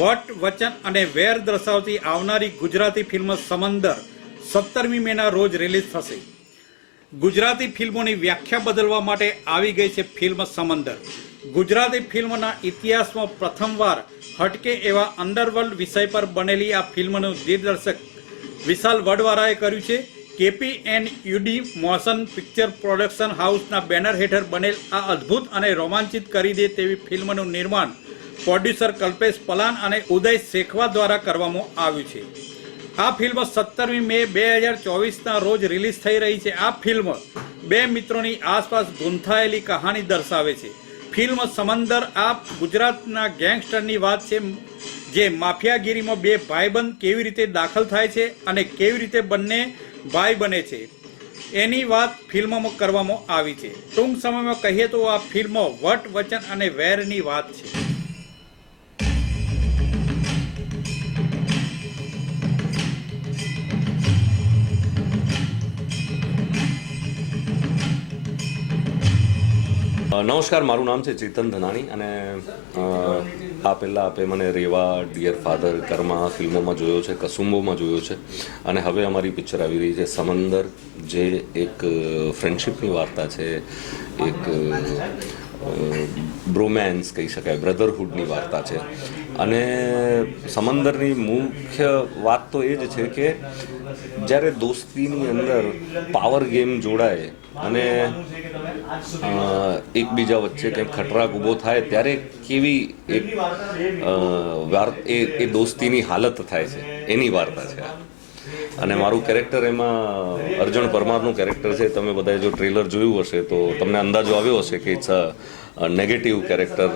વટ, વચન અને વેર દર્શાવતી આવનારી ગુજરાતી ફિલ્મ સમંદર સત્તરમી મેના રોજ રિલીઝ થશે. ગુજરાતી ફિલ્મોની વ્યાખ્યા બદલવા માટે આવી ગઈ છે ફિલ્મ સમંદર. ગુજરાતી ફિલ્મના ઇતિહાસમાં પ્રથમવાર હટકે એવા અંડરવર્લ્ડ વિષય પર બનેલી આ ફિલ્મનું દિગ્દર્શક વિશાલ વડવારાએ કર્યું છે. KP and UD motion picture production હાઉસના બેનર હેઠળ બનેલ આ અદ્ભુત અને રોમાંચિત કરી દે તેવી ફિલ્મનું નિર્માણ પ્રોડ્યુસર કલ્પેશ પલાન અને ઉદય શેખવા દ્વારા કરવામાં આવ્યું છે. આ ફિલ્મ સત્તરમી મે બે હજાર ચોવીસના રોજ રિલીઝ થઈ રહી છે. આ ફિલ્મ બે મિત્રોની આસપાસ ગૂંથાયેલી કહાની દર્શાવે છે. ફિલ્મ સમંદર આ ગુજરાતના ગેંગસ્ટરની વાત છે, જે માફિયાગીરીમાં બે ભાઈબંધ કેવી રીતે દાખલ થાય છે અને કેવી રીતે બંને ભાઈ બને છે. એની વાત ફિલ્મમાં કરવામાં આવી છે. ટૂંક સમયમાં કહીએ તો આ ફિલ્મ વટ વચન અને વેરની વાત છે. નમસ્કાર, મારું નામ છે ચેતન ધનાણી અને આ પહેલાં આપે મને રેવા, ડિયર ફાધર કર્મા ફિલ્મોમાં જોયો છે, કસુંબોમાં જોયો છે અને હવે અમારી પિક્ચર આવી રહી છે સમંદર, જે એક ફ્રેન્ડશિપની વાર્તા છે, એક બ્રોમેન્સ કહી શકાય બ્રધરહુડની વાર્તા છે અને સમંદરની મુખ્ય વાત તો એ જ છે કે જ્યારે દોસ્તીની અંદર પાવર ગેમ જોડાય અને એકબીજા વચ્ચે કંઈક ખટરાક ઊભો થાય, ત્યારે કેવી એક એ દોસ્તીની હાલત થાય છે એની વાર્તા છે આ. અને મારું કેરેક્ટર એમાં અર્જુન પરમારનું કેરેક્ટર છે, તમે બધાએ જો ટ્રેલર જોયું હશે તો તમને અંદાજો આવ્યો હશે કે it's a negative character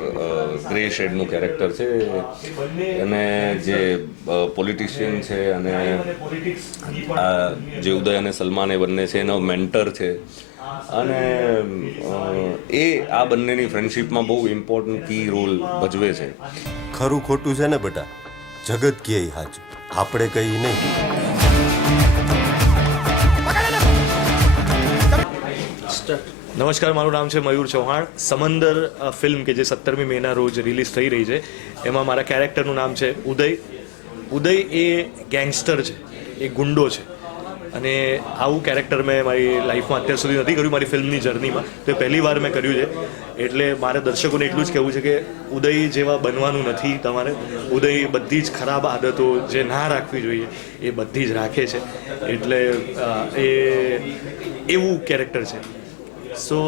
grey શેડનું character છે. અને જે પોલિટિશિયન છે અને, આ જે ઉદય અને સલમાન એ બંને છે, એનો મેન્ટર છે. અને એ, આ બંનેની ફ્રેન્ડશિપમાં બહુ ઇમ્પોર્ટન્ટ કી રોલ ભજવે છે. ખરું ખોટું છે ને બેટા? જગત કે હાચું? આપણે કહીએ નહીં. નમસ્કાર, મારું નામ છે મયુર ચૌહાણ. સમંદર ફિલ્મ કે જે સત્તરમી મેના રોજ રિલીઝ થઈ રહી છે, એમાં મારા કેરેક્ટરનું નામ છે ઉદય. ઉદય એ ગેંગસ્ટર છે, એ ગુંડો છે. અને આવું કેરેક્ટર મેં મારી લાઈફમાં અત્યાર સુધી નથી કર્યું, મારી ફિલ્મની જર્નીમાં. તો પહેલી વાર મેં કર્યું છે. એટલે મારે દર્શકોને એટલું જ કહેવું છે કે ઉદય જેવા બનવાનું નથી તમારે. ઉદય બધી જ ખરાબ આદતો જે ના રાખવી જોઈએ, એ બધી જ રાખે છે. એટલે એ, એવું કેરેક્ટર છે. સો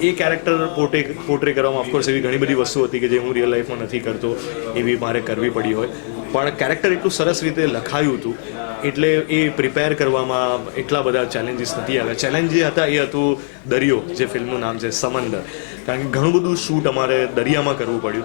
એ કેરેક્ટર પોર્ટે પોર્ટ્રે કરવામાં ઓફકોર્સ એવી ઘણી બધી વસ્તુ હતી કે જે હું રિયલ લાઈફમાં નથી કરતો, એવી મારે કરવી પડી હોય. પણ કેરેક્ટર એટલું સરસ રીતે લખાયું હતું, એટલે એ પ્રિપેર કરવામાં એટલા બધા ચેલેન્જીસ નથી આવ્યા. ચેલેન્જ જે હતા એ હતું દરિયો, જે ફિલ્મનું નામ છે સમંદર. કારણ કે ઘણું બધું શૂટ અમારે દરિયામાં કરવું પડ્યું.